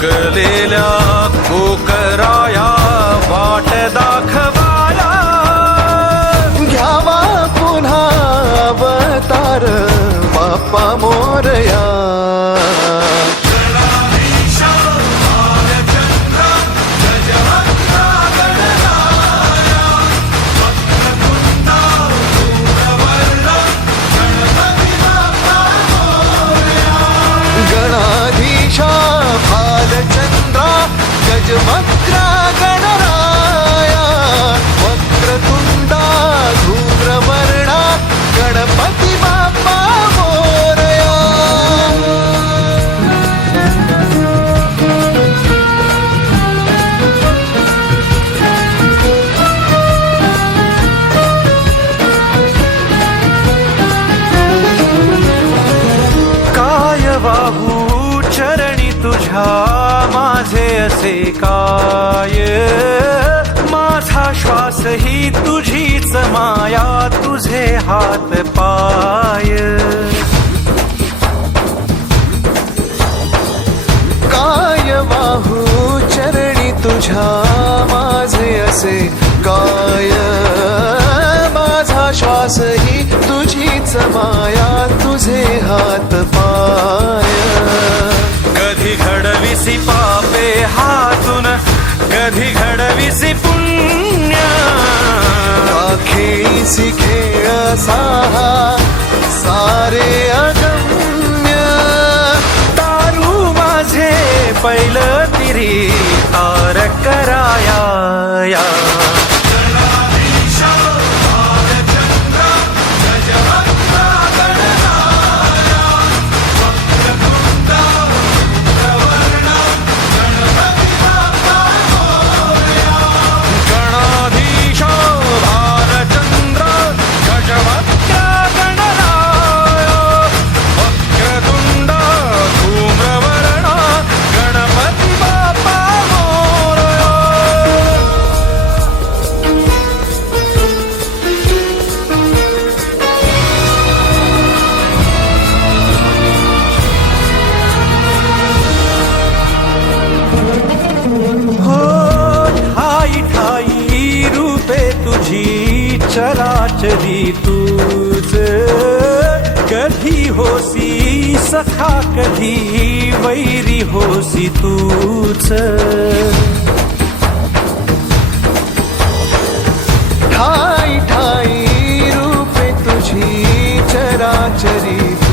थकलेल्या कोकराया वाट दाखवाला घ्यावा पुन्हा अवतार बाप्पा मोरया. गणाधीशा गजवक्रा गणराया वक्रतुण्डा धूम्रवर्णा गणपति बाप्पा मोरया काय वाहू चरणी तुझ्या माझे असे काय? माझा श्वास ही तुझीच माया तुझे हात पाय. काय वाहू चरणी तुझ्या माझे असे काय? माझा श्वास ही तुझीच माया तुझे हात पाय घडविसी पुण्य। राखेसी खेळ साहा सारे अगम्य तारू माझे पैल तिरी तार कराया कधी होसी सखा कधी वैरी होसी तूच। ठाई ठाई रूपे तुझी चराचरी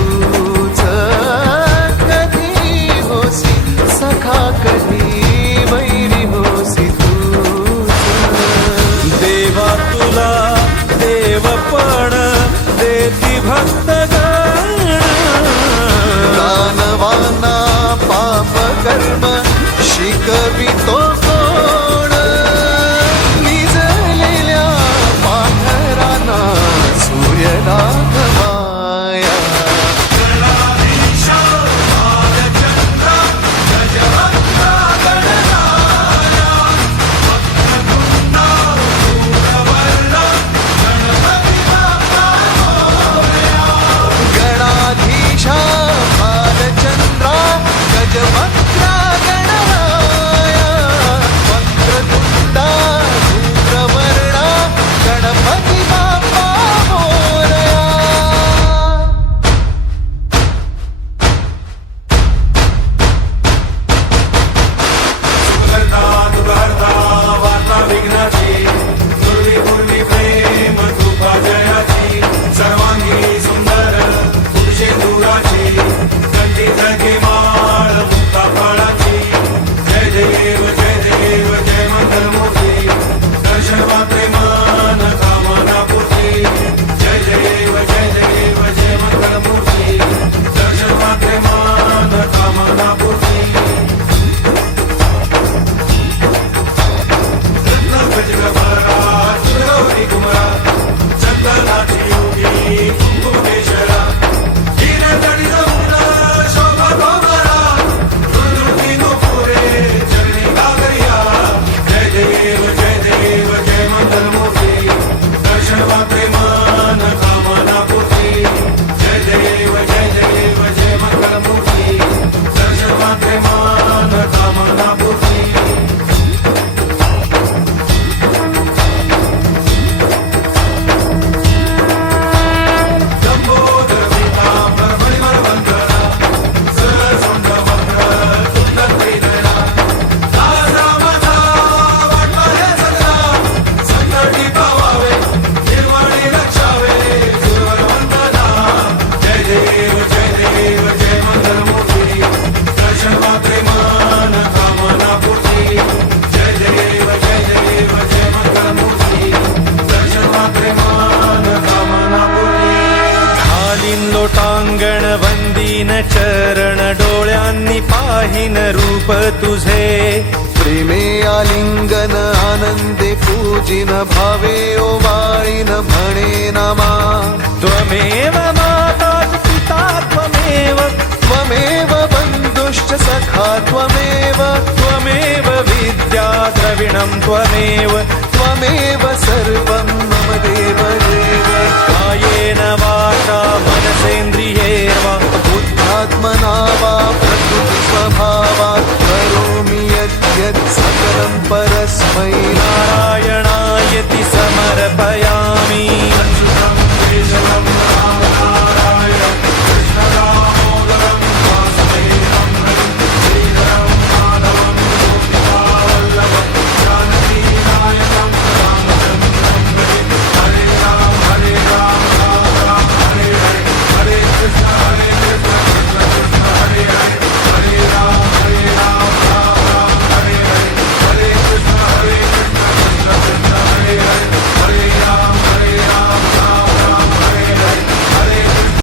अंगण वंदीन चरण डोळ्यांनी पाहिन रूप तुझे. प्रेमे आलिंगन आनंदे पूजिन भावे ओवाळीन म्हणे नमा। त्वमेव माता पिता त्वमेव। त्वमेव बन्धुश्च सखा त्वमेव। त्वमेव विद्या द्रविणं त्वमेव। त्वमेव